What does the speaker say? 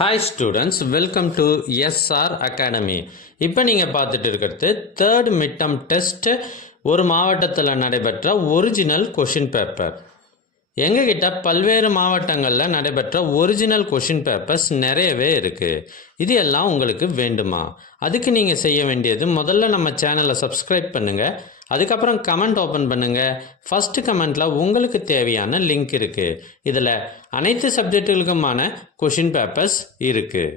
Hi students, welcome to SR academy. இப்போ நீங்கள் பார்த்துட்டு இருக்கிறது தேர்ட் மிட்டம் டெஸ்ட் ஒரு மாவட்டத்தில் நடைபெற்ற ஒரிஜினல் கொஷின் பேப்பர். எங்ககிட்ட பல்வேறு மாவட்டங்களில் நடைபெற்ற ஒரிஜினல் கொஷின் பேப்பர்ஸ் நிறையவே இருக்குது. இது எல்லாம் உங்களுக்கு வேண்டுமா? அதுக்கு நீங்கள் செய்ய வேண்டியது, முதல்ல நம்ம சேனலை சப்ஸ்கிரைப் பண்ணுங்கள். அதுக்கப்புறம் கமெண்ட் ஓப்பன் பண்ணுங்கள். ஃபஸ்ட்டு கமெண்ட்டில் உங்களுக்கு தேவையான லிங்க் இருக்குது. இதில் அனைத்து சப்ஜெக்டுகளுக்குமான கொஷின் பேப்பர்ஸ் இருக்குது.